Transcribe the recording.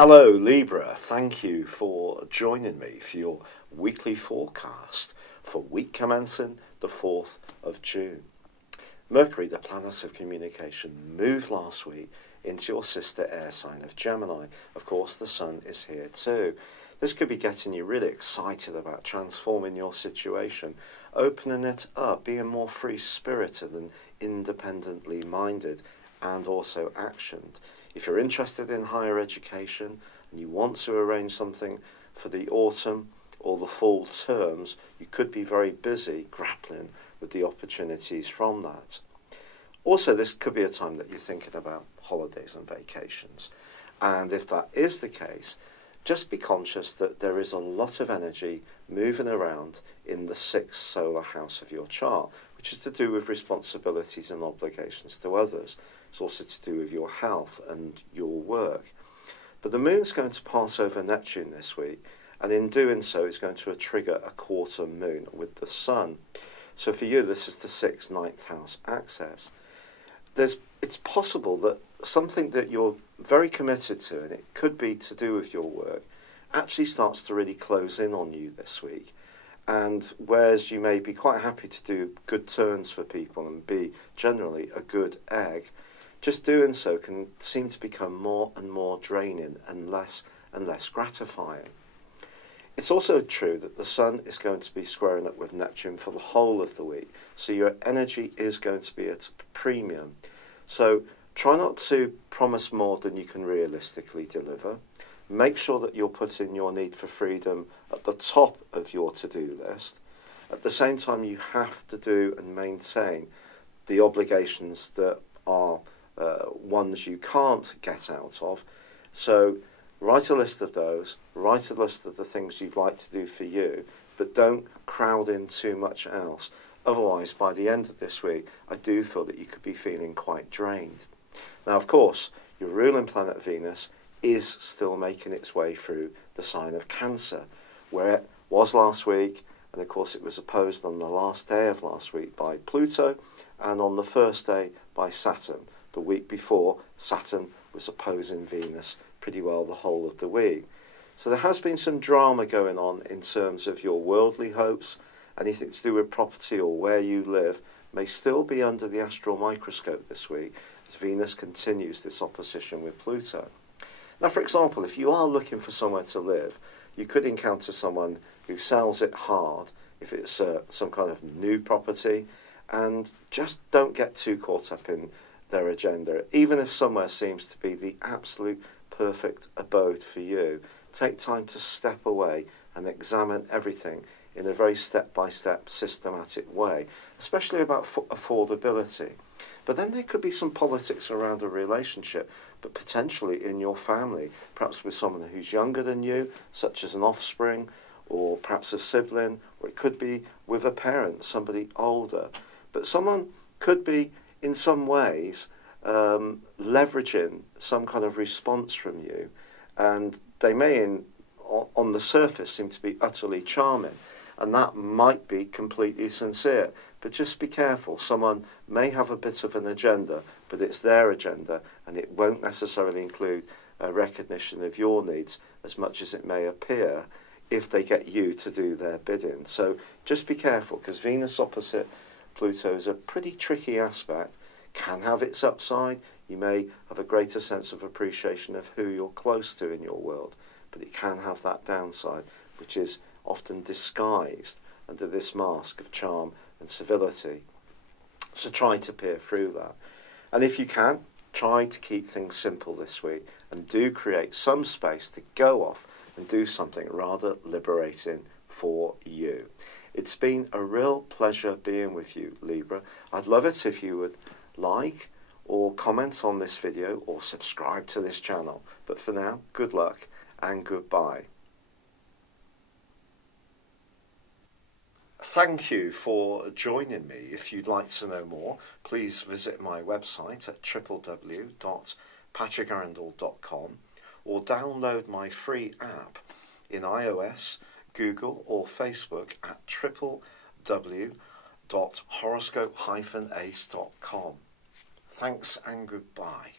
Hello Libra, thank you for joining me for your weekly forecast for week commencing the 4th of June. Mercury, the planet of communication, moved last week into your sister air sign of Gemini. Of course, the Sun is here too. This could be getting you really excited about transforming your situation, opening it up, being more free-spirited and independently minded, and also actioned. If you're interested in higher education and you want to arrange something for the autumn or the fall terms, you could be very busy grappling with the opportunities from that. Also, this could be a time that you're thinking about holidays and vacations. And if that is the case, just be conscious that there is a lot of energy moving around in the 6th solar house of your chart, which is to do with responsibilities and obligations to others. It's also to do with your health and your work. But the moon's going to pass over Neptune this week, and in doing so, it's going to trigger a quarter moon with the Sun. So for you, this is the 6th, 9th house axis. It's possible that something that you're very committed to, and it could be to do with your work, actually starts to really close in on you this week. And whereas you may be quite happy to do good turns for people and be generally a good egg, just doing so can seem to become more and more draining and less gratifying. It's also true that the Sun is going to be squaring up with Neptune for the whole of the week, so your energy is going to be at a premium. So try not to promise more than you can realistically deliver. Make sure that you're putting your need for freedom at the top of your to-do list. At the same time, you have to do and maintain the obligations that are ones you can't get out of. So write a list of those, write a list of the things you'd like to do for you, but don't crowd in too much else. Otherwise, by the end of this week, I do feel that you could be feeling quite drained. Now, of course, your ruling planet Venus is still making its way through the sign of Cancer, where it was last week, and of course it was opposed on the last day of last week by Pluto, and on the first day by Saturn. The week before, Saturn was opposing Venus pretty well the whole of the week. So there has been some drama going on in terms of your worldly hopes. Anything to do with property or where you live may still be under the astral microscope this week as Venus continues this opposition with Pluto. Now, for example, if you are looking for somewhere to live, you could encounter someone who sells it hard if it's some kind of new property, and just don't get too caught up in their agenda. Even if somewhere seems to be the absolute perfect abode for you, take time to step away and examine everything in a very step-by-step systematic way, especially about affordability. But then there could be some politics around a relationship, but potentially in your family, perhaps with someone who's younger than you, such as an offspring, or perhaps a sibling, or it could be with a parent, somebody older. But someone could be, in some ways, leveraging some kind of response from you, and they may, on the surface, seem to be utterly charming, and that might be completely sincere. But just be careful. Someone may have a bit of an agenda, but it's their agenda, and it won't necessarily include a recognition of your needs as much as it may appear if they get you to do their bidding. So just be careful, because Venus opposite Pluto is a pretty tricky aspect, can have its upside. You may have a greater sense of appreciation of who you're close to in your world, but it can have that downside, which is often disguised under this mask of charm and civility. So try to peer through that. And if you can, try to keep things simple this week, and do create some space to go off and do something rather liberating for you. It's been a real pleasure being with you, Libra. I'd love it if you would like or comment on this video or subscribe to this channel. But for now, good luck and goodbye. Thank you for joining me. If you'd like to know more, please visit my website at www.patrickarundell.com or download my free app in iOS, Google or Facebook at www.horoscope-ace.com. Thanks and goodbye.